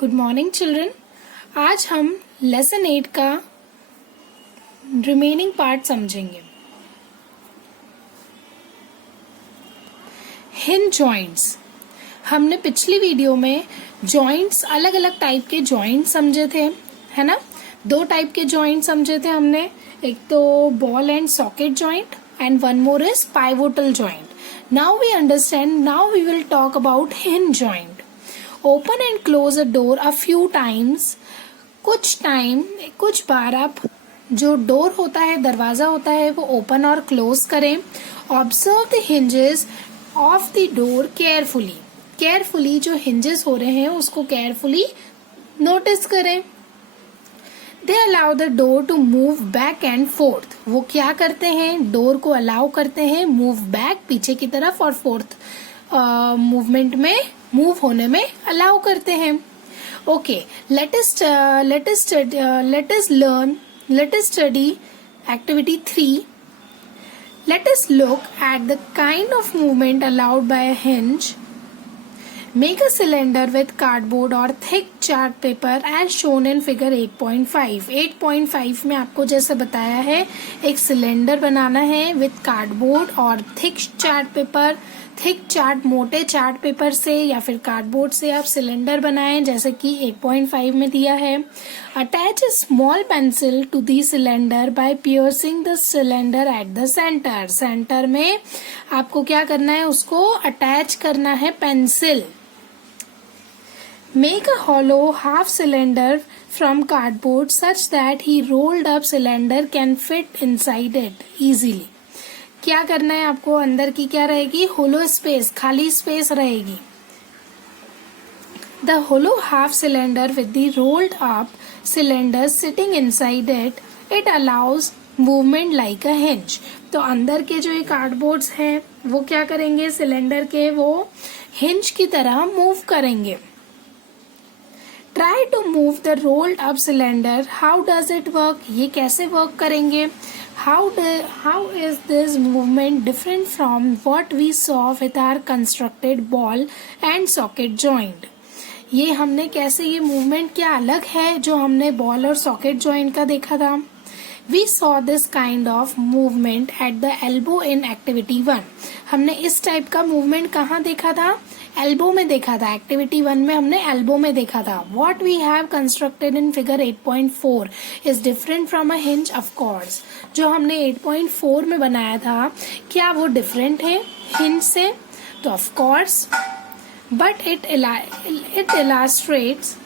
Good morning children. आज हम lesson 8 का रिमेनिंग पार्ट समझेंगे। Hinge joints. हमने पिछली वीडियो में जॉइंट्स, अलग अलग टाइप के जॉइंट्स समझे थे, है ना। 2 टाइप के जॉइंट समझे थे हमने, एक तो ball and socket joint and one more is pivotal joint. Now we understand, now we will talk about hinge joint. Open and close a door a few times. कुछ बार आप जो डोर होता है, दरवाजा होता है, वो ओपन और क्लोज करें। Observe the hinges of the door carefully जो हिंजेस हो रहे हैं उसको केयरफुली नोटिस करें। They allow the door to move back and forth. वो क्या करते हैं, डोर को अलाउ करते हैं मूव बैक, पीछे की तरफ, और फोर्थ मूवमेंट में, मूव होने में अलाउ करते हैं। Okay, let us study activity 3. Let us look at the kind of movement allowed by a hinge. Make a cylinder with cardboard or thick chart paper as shown in figure 8.5. 8.5 में आपको जैसे बताया है, एक cylinder बनाना है with cardboard और thick chart paper. Thick chart, मोटे chart paper से या फिर कार्डबोर्ड से आप सिलेंडर बनाएं, जैसे कि 8.5 में दिया है। Attach a small pencil to the cylinder by piercing the cylinder at the center. Centre में आपको क्या करना है, उसको अटैच करना है pencil. Make a hollow half cylinder from cardboard such that he rolled up cylinder can fit inside it easily. क्या करना है आपको, अंदर की क्या रहेगी, होलो स्पेस, खाली स्पेस रहेगी। The hollow half cylinder with the rolled up cylinder sitting inside it, it allows movement like a hinge. तो अंदर के जो ये कार्डबोर्ड्स हैं वो क्या करेंगे, सिलेंडर के, वो हिंज की तरह मूव करेंगे। Try to move the rolled up cylinder. How does it work? ये कैसे वर्क करेंगे? How is this movement different from what we saw with our constructed ball and socket joint? ये हमने कैसे, ये मूवमेंट क्या अलग है जो हमने बॉल और सॉकेट जॉइंट का देखा था। We saw this kind of movement at the elbow in activity 1. हमने इस टाइप का मूवमेंट कहाँ देखा था, एल्बो में देखा था। एक्टिविटी 1 में हमने एल्बो में देखा था। What we have constructed in figure 8.4 is different from a hinge, of course. जो हमने 8.4 में बनाया था, क्या वो डिफरेंट है हिंज से? तो of course, but it illustrates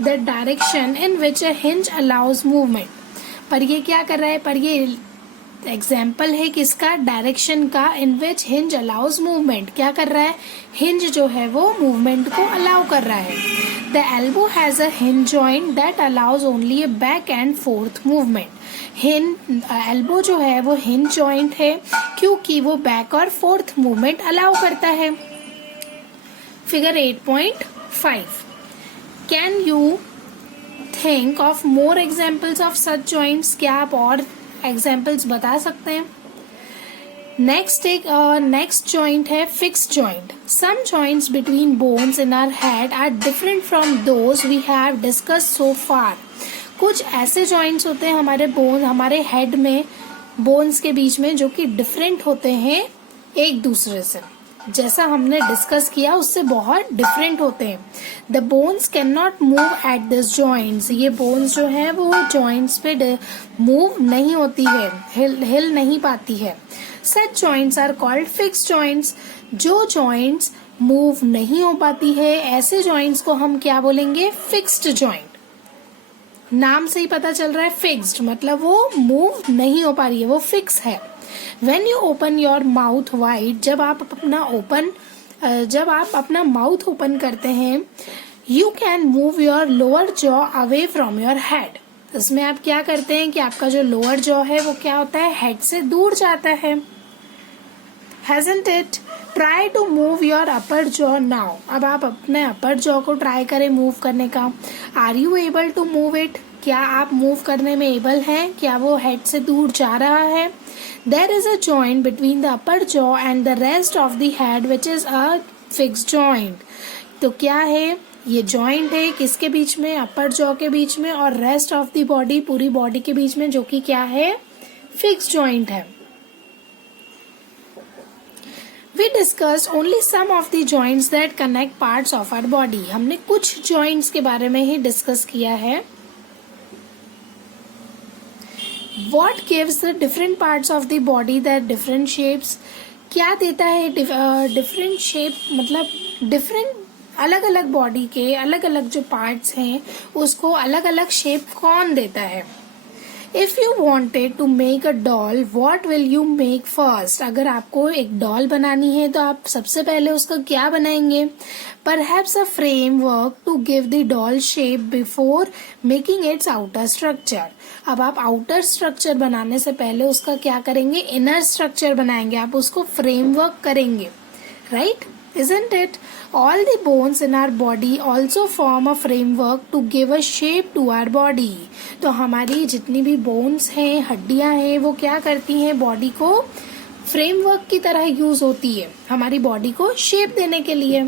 the direction in which a hinge allows movement. पर ये क्या कर रहा है, पर ये एग्जाम्पल है किसका, डायरेक्शन का, इन विच हिंज अलाउज मूवमेंट। क्या कर रहा है, हिंज जो है वो मूवमेंट को अलाउ कर रहा है। The elbow has a hinge joint that allows only A back and fourth movement. Elbow जो है वो हिंज जॉइंट है क्योंकि वो बैक और फोर्थ मूवमेंट अलाउ करता है। Figure 8.5. Can you think of more examples of such joints? क्या आप और एग्जाम्पल्स बता सकते हैं? नेक्स्ट जॉइंट है fix joint. Some joints between bones in our head are different from those we have discussed so far. कुछ ऐसे joints होते हैं हमारे हेड में, बोन्स के बीच में, जो कि डिफरेंट होते हैं एक दूसरे से, जैसा हमने डिस्कस किया उससे बहुत डिफरेंट होते हैं। The bones can not move at this joints. ये बोन्स जो है वो जॉइंट्स पे मूव नहीं होती है, हिल नहीं पाती है। Such joints are called fixed joints. जो जॉइंट्स मूव नहीं हो पाती है, ऐसे जॉइंट्स को हम क्या बोलेंगे, फिक्स्ड जॉइंट। नाम से ही पता चल रहा है, फिक्स्ड मतलब वो मूव नहीं हो पा रही है, वो फिक्स है। When you open your mouth wide, जब आप अपना माउथ ओपन करते हैं, you can move your lower jaw away from your head. इसमें आप क्या करते हैं कि आपका जो लोअर जॉ है वो क्या होता है, हेड से दूर जाता है। Hasn't it? Try to move your upper jaw now. अब आप अपने अपर जॉ को ट्राई करें मूव करने का। Are you able to move it? क्या आप मूव करने में एबल हैं? क्या वो हेड से दूर जा रहा है? There is a joint between the upper jaw and the rest of the head which is a fixed joint. तो क्या है, ये जॉइंट है किसके बीच में, अपर जॉ के बीच में, और रेस्ट ऑफ द बॉडी, पूरी बॉडी के बीच में, जो कि क्या है, फिक्स जॉइंट है। We discussed only some of the joints that connect parts of our body. हमने कुछ joints के बारे में ही डिस्कस किया है। What gives the different parts of the body their different shapes? क्या देता है different shape, मतलब different अलग अलग बॉडी के अलग अलग जो पार्ट्स हैं उसको अलग अलग शेप कौन देता है। If you wanted to make a doll, what will you make first? अगर आपको एक डॉल बनानी है तो आप सबसे पहले उसका क्या बनाएंगे? Perhaps a framework to give the doll shape before making its outer structure. अब आप आउटर स्ट्रक्चर बनाने से पहले उसका क्या करेंगे, इनर स्ट्रक्चर बनाएंगे, आप उसको फ्रेमवर्क करेंगे, right? Isn't it? All the bones in our body also form a framework to give a shape to our body. तो हमारी जितनी भी बोन्स हैं, हड्डियां हैं, वो क्या करती हैं, बॉडी को फ्रेमवर्क की तरह यूज होती है हमारी बॉडी को शेप देने के लिए।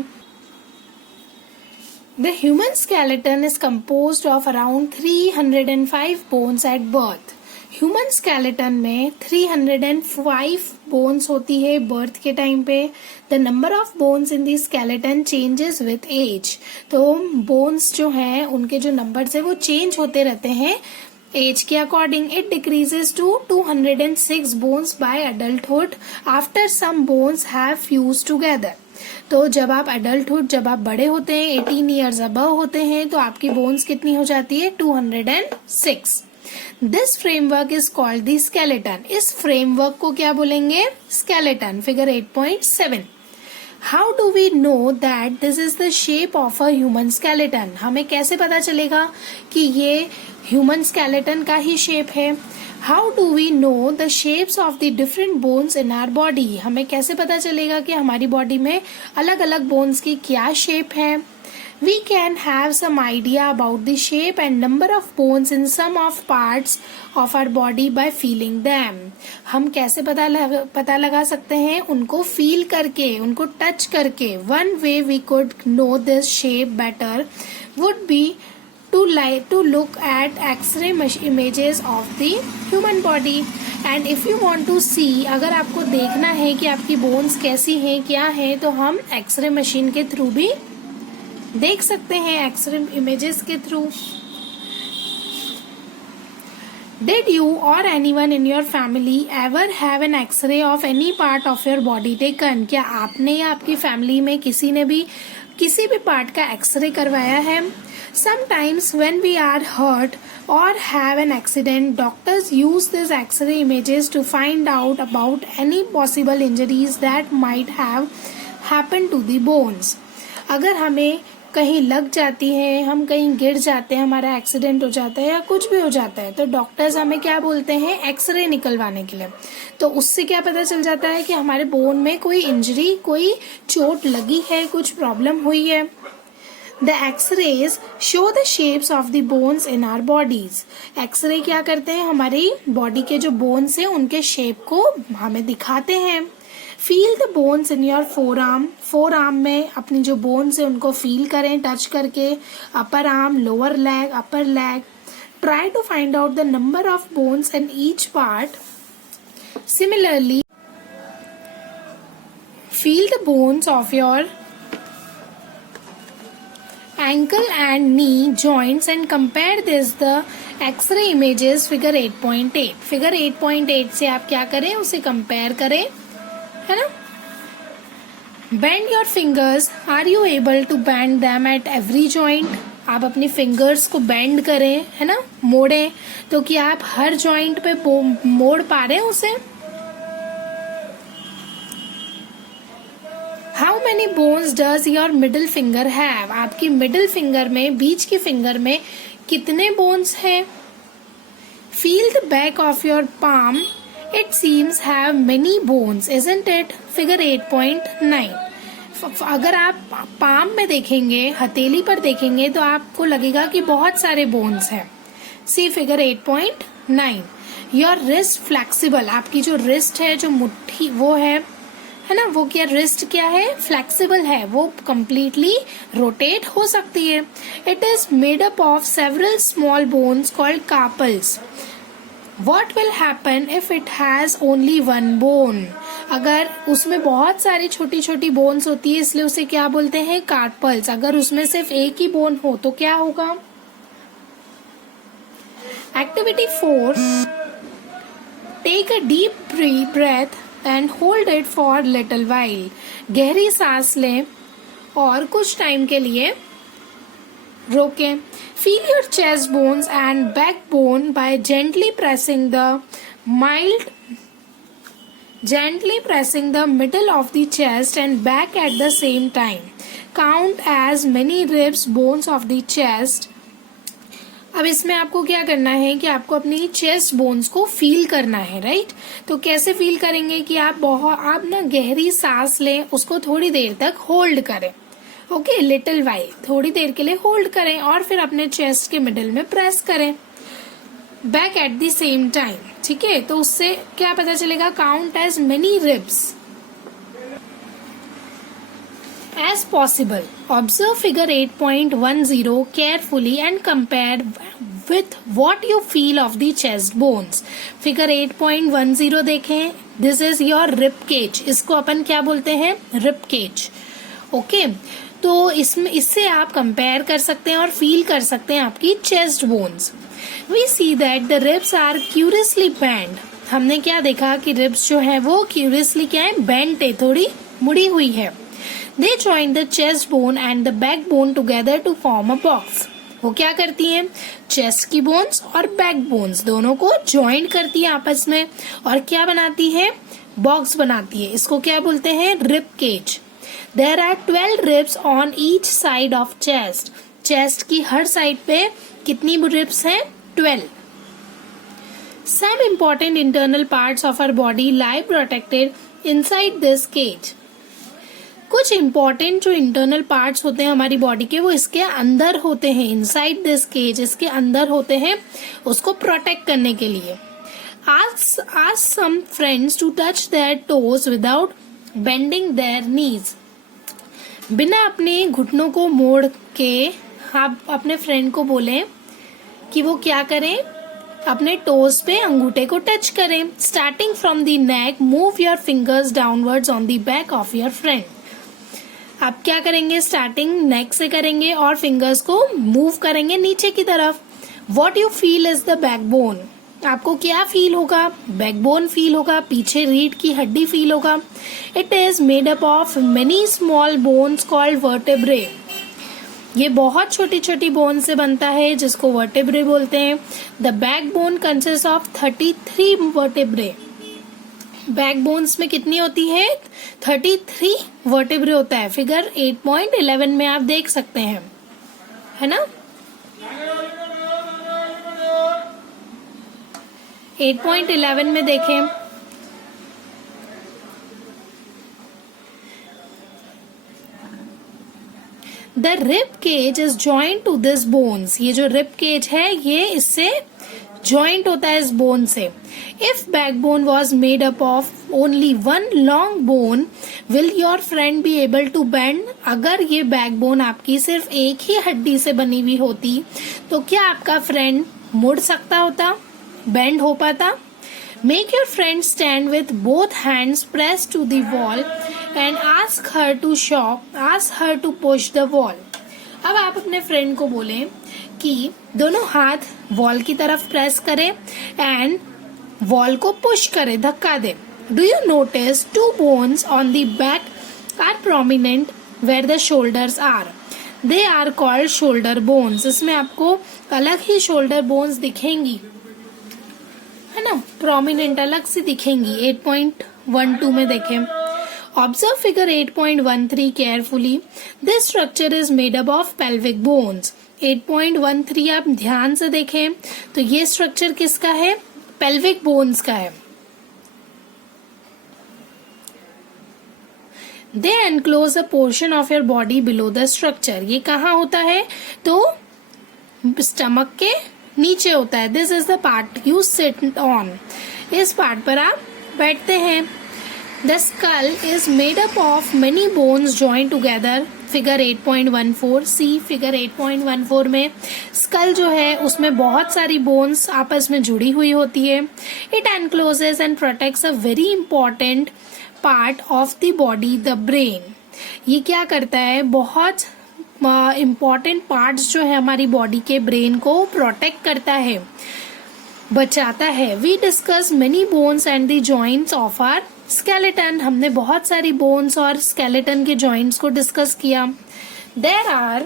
The human skeleton is composed of around 305 bones at birth. Human skeleton में 305 बोन्स होती है बर्थ के टाइम पे। The number of bones in the skeleton changes with age. तो बोन्स जो हैं उनके जो नंबर्स है वो चेंज होते रहते हैं एज के according. It decreases to 206 bones by adulthood after some bones have fuse together. तो जब आप अडल्टहुड, जब आप बड़े होते हैं, 18 ईयर्स अबव होते हैं, तो आपकी बोन्स कितनी हो जाती है, 206। This framework is called the skeleton. इस फ्रेमवर्क को क्या बोलेंगे, skeleton. Figure 8.7। How do we know that this is the shape of a human skeleton? हमें कैसे पता चलेगा कि ये ह्यूमन स्केलेटन का ही शेप है? How do we know the shapes of the different bones in our body? हमें कैसे पता चलेगा कि हमारी बॉडी में अलग अलग बोन्स की क्या शेप है? We can have some idea about the shape and number of bones in some of parts of our body by feeling them. हम कैसे पता लगा सकते हैं? उनको फील करके, उनको टच करके। One way we could know this shape better would be to look at X-ray images of the human body. And if you want to see, अगर आपको देखना है कि आपकी बोन्स कैसी हैं, क्या हैं, तो हम एक्सरे मशीन के थ्रू भी देख सकते हैं, एक्सरे इमेजेस के through. Did you or anyone in your family ever have an X-ray of any part of your body taken? क्या आपने या आपकी फैमिली में किसी ने भी किसी भी पार्ट का एक्सरे करवाया है? Sometimes when we are hurt or have an accident, doctors use these X-ray images to find out about any possible injuries that might have happened to the bones. अगर हमें कहीं लग जाती है, हम कहीं गिर जाते हैं, हमारा एक्सीडेंट हो जाता है या कुछ भी हो जाता है, तो डॉक्टर्स हमें क्या बोलते हैं, एक्सरे निकलवाने के लिए। तो उससे क्या पता चल जाता है कि हमारे बोन में कोई इंजरी, कोई चोट लगी है, कुछ प्रॉब्लम हुई है। The X-rays show the shapes of the bones in our bodies. X-ray क्या करते हैं, हमारी बॉडी के जो बोन्स हैं उनके शेप को हमें दिखाते हैं। Feel the bones in your four arm. Four arm में अपनी जो बोन्स है उनको फील करें टच करके। Upper arm, lower leg, upper leg. Try to find out the number of bones in each part. Similarly feel the bones of your ankle and knee joints and compare this the X-ray images figure 8.8। Figure 8.8 से आप क्या करें, उसे compare करें, है ना। Bend your fingers. Are you able to bend them at every joint? आप अपनी फिंगर्स को बेंड करें, है ना, मोड़ें, तो क्या आप हर जॉइंट पे मोड़ पा रहे हैं उसे? How many bones does your middle finger have? आपकी मिडिल फिंगर में, बीच की फिंगर में कितने बोन्स हैं? Feel the back of your palm. It seems have many bones, isn't it? Figure 8.9। अगर आप पाम में देखेंगे, हथेली पर देखेंगे, तो आपको लगेगा कि बहुत सारे बोन्स हैं। See figure 8.9। Your wrist flexible। आपकी जो रिस्ट है, जो मुट्ठी, वो है है ना, वो क्या रिस्ट क्या है, फ्लेक्सिबल है, वो कंप्लीटली रोटेट हो सकती है. It is made up of several small bones called carpals. What will happen if it has only one bone? अगर उसमें बहुत सारी छोटी छोटी बोन्स होती है इसलिए उसे क्या बोलते हैं, कार्पल्स. अगर उसमें सिर्फ एक ही बोन हो तो क्या होगा. Activity 4, take a deep breath and hold it for little while. गहरी सांस लें और कुछ टाइम के लिए रोकें. Feel your chest bones and backbone by gently pressing the middle of the chest and back at the same time. Count as many ribs bones of the chest. अब इसमें आपको क्या करना है कि आपको अपनी चेस्ट बोन्स को फील करना है, राइट. तो कैसे फील करेंगे कि आप ना गहरी सांस लें, उसको थोड़ी देर तक होल्ड करें. ओके, लिटिल वाइल, थोड़ी देर के लिए होल्ड करें और फिर अपने चेस्ट के मिडिल में प्रेस करें. Back at the same time. ठीक है, तो उससे क्या पता चलेगा, count as many ribs as possible. Observe figure 8.10 carefully and compare with what you feel of the chest bones. Figure 8.10 देखें. This is your rib cage. इसको अपन क्या बोलते हैं, rib cage. ओके, तो इससे आप कंपेयर कर सकते हैं और फील कर सकते हैं आपकी chest bones. We see that the ribs are curiously bend. हमने क्या देखा कि रिब्स जो है वो क्यूरियसली क्या है, बेंड है, थोड़ी मुड़ी हुई है. They join the chest bone and the back bone together to form a box. वो क्या करती हैं, चेस्ट की बोन्स और बैक बोन्स दोनों को ज्वाइन करती है आपस में और क्या बनाती है, बॉक्स बनाती है. इसको क्या बोलते हैं, rib cage. There are 12 ribs on each side of chest. Chest की हर साइड पे कितनी ribs हैं, 12. Some important internal parts of our body lie protected inside this cage. कुछ important जो internal parts होते हैं हमारी बॉडी के वो इसके अंदर होते हैं, inside this cage, इसके अंदर होते हैं उसको प्रोटेक्ट करने के लिए. Ask some friends to touch their toes without bending their knees. बिना अपने घुटनों को मोड़ के आप अपने फ्रेंड को बोलें कि वो क्या करें, अपने टोज पे अंगूठे को टच करें. Starting from the neck, move your fingers downwards on the back of your friend. आप क्या करेंगे, स्टार्टिंग नेक से करेंगे और फिंगर्स को मूव करेंगे नीचे की तरफ. What you feel is the backbone. आपको क्या फील होगा, बैकबोन फील होगा, पीछे रीढ़ की हड्डी फील होगा. It is made up of many small bones called vertebrae. ये बहुत छोटी छोटी बोन से बनता है जिसको वर्टेब्रे बोलते हैं. The backbone consist of 33 vertebrae. Backbones में कितनी होती है, 33 वर्टेब्रे होता है. फिगर 8.11 में आप देख सकते हैं, है ना. 8.11 में देखें, the rib cage is joint to this bones. ये जो रिब केज है ये इससे जॉइंट होता है इस बोन से. If backbone was made up of only one long bone, will your friend be able to bend. अगर ये बैकबोन आपकी सिर्फ एक ही हड्डी से बनी हुई होती तो क्या आपका फ्रेंड मुड़ सकता होता, बेंड हो पाता. Make your friend stand with both hands pressed to the wall and ask her to push the wall. अब आप अपने फ्रेंड को बोलें कि दोनों हाथ वॉल की तरफ प्रेस करें एंड वॉल को पुश करें, धक्का दें. Do you notice 2 bones on the back are prominent where the shoulders are? They are called shoulder bones. इसमें आपको अलग ही shoulder bones दिखेंगी, है ना, प्रोमिनेंट अलग से दिखेंगी. 8.12 में देखें. Observe figure 8.13 carefully. This structure is made up of pelvic bones. 8.13 आप ध्यान से देखें तो ये स्ट्रक्चर किसका है, पेल्विक बोन्स का है. They enclose a portion of your body below the structure. ये कहाँ होता है, तो स्टमक के नीचे होता है. This is the part you sit on. इस पार्ट पर आप बैठते हैं. The skull is made up of many bones joined together. Figure 8.14 C figure 8.14 में स्कल जो है उसमें बहुत सारी बोन्स आपस में जुड़ी हुई होती है. It encloses and protects a very important part of the body, the brain. ये क्या करता है, बहुत इम्पॉर्टेंट पार्ट्स जो है हमारी बॉडी के, ब्रेन को प्रोटेक्ट करता है, बचाता है. We discuss many bones and the joints of our skeleton. हमने बहुत सारी बोन्स और स्केलेटन के जॉइंट्स को डिस्कस किया. There are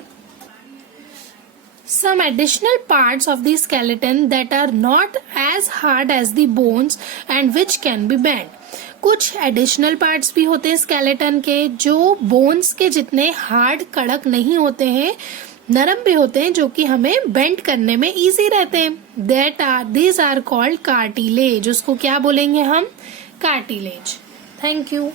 some additional parts of the skeleton that are not as hard as the bones and which can be bent. कुछ additional parts भी होते हैं स्केलेटन के जो बोन्स के जितने हार्ड, कड़क नहीं होते हैं, नरम भी होते हैं, जो कि हमें बेंड करने में इजी रहते हैं. these are called cartilage. उसको क्या बोलेंगे हम? कार्टिलेज. Thank you.